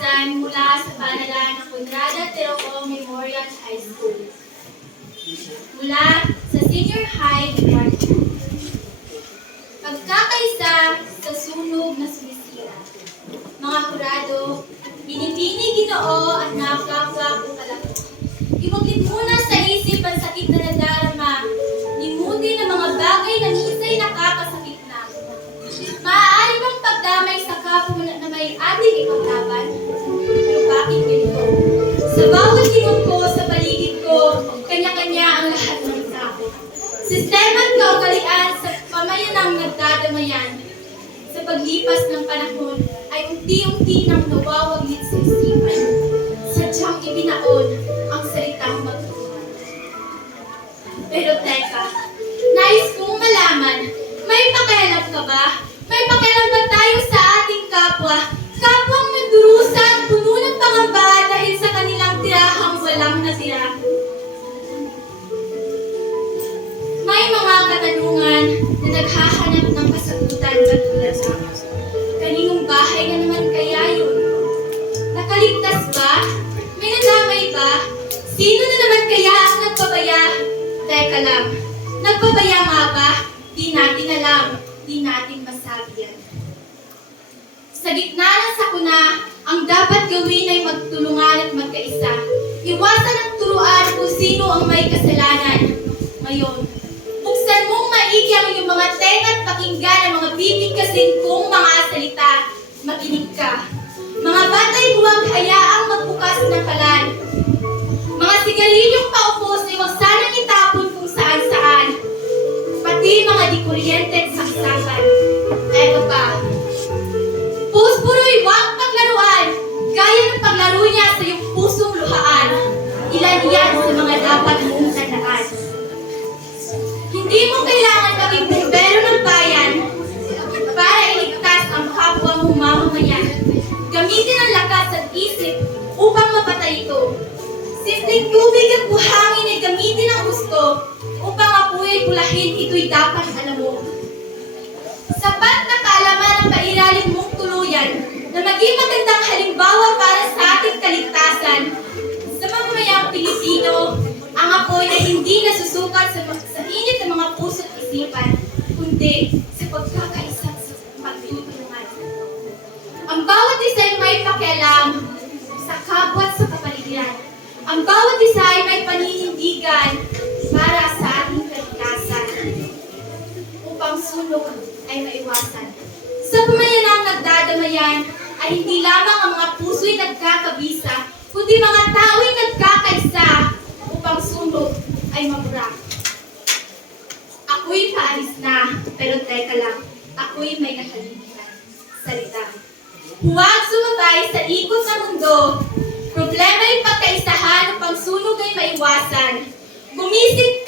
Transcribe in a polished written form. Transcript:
kalikasan mula sa paaralan ng Conrada Teroco Memorial High School. Mula sa senior high department. Pagkakaisa sa sunog na sumisira. Mga hurado, binibini Ginoo at nakakapwa kung kalaki. Iwaglit muna sa isip ang sakit na nadarama, limutin ang mga bagay na minsan nakakasakit na. Maaari bang pagdamay sa kapwa na may ating ipaglaban? Pero bakit ganito? Sa bawat tingin ko, sa paligid ko, kanya-kanya ang lahat ng tao. Sistema at kaugalian sa pamayanang nagdadamayan. Sa paglipas ng panahon, ay unti-unti nang nawawaglit sa isipan. Sadyang ibinaon ang salitang magtulungan. Pero teka, nais kong malaman, may pakialam ka ba? May pakialam ba tayo sa ating kapwa? Kapwang nagdurusan, puno ng pangamba dahil sa kanilang tirahang walang natira. May mga katanungan na naghahanap ng kasagutan katulad sa kaninong bahay na naman kaya yun? Nakaligtas ba? May nadamay ba? Sino na naman kaya ang nagpabaya? Teka lang, nagpabaya nga ba? Di natin alam, di natin masabi yan. Sa gitna ng sakuna, ang dapat gawin ay magtulungan at magkaisa. Iwasan ang turuan kung sino ang may kasalanan. Ngayon, buksan mong maigi ang iyong mga tenga at pakinggan ang mga bibigkasin kong mga salita. Makinig ka. Mga batay huwag hayaang magbukas ng kalan. Mga sigarilyong paupos ay huwag sanang itapon kung saan-saan. Pati mga dikuryente at saksakan. Eto pa. Puspuro'y huwag paglaruan. Gaya ng paglaro niya sa iyong pusong luhaan. Ilan yan sa mga dapat mong tandaan. Hindi mo kailangan maging bumbero ng bayan para iligtas ang kapwa mong mamamayan. Gamitin ang lakas at isip upang mapatay ito. Simpleng tubig at buhangin ay gamitin ang gusto upang apoy bulahin, ito'y dapat alam mo. Sapat na kaalaman ang mairalim mong tuluyan na maging magandang halimbawa para sa ating kaligtasan. Sa mamamayang Pilipino, ang apoy ay hindi nasusukat sa init ng mga puso at isipan, kundi sa pagkakaisa sa pagtutulungan. Ang bawat isa ay may pakialam sa kapwa at sa kapaligiran. Ang bawat isa ay may paninindigan para sa ating kaligtasan upang sunog ay maiwasan. Sa pamayanang nagdadamayan ay hindi lamang ang mga puso'y nagkakabisa, kundi mga tao'y nagkakaisa upang sunog ay mabura. Ako'y paalis na, pero teka lang, ako'y may nakalimutan. Salita. Huwag sumabay sa ikot ng mundo. Problema ay pagkaisahan upang sunog ay maiwasan. Gumising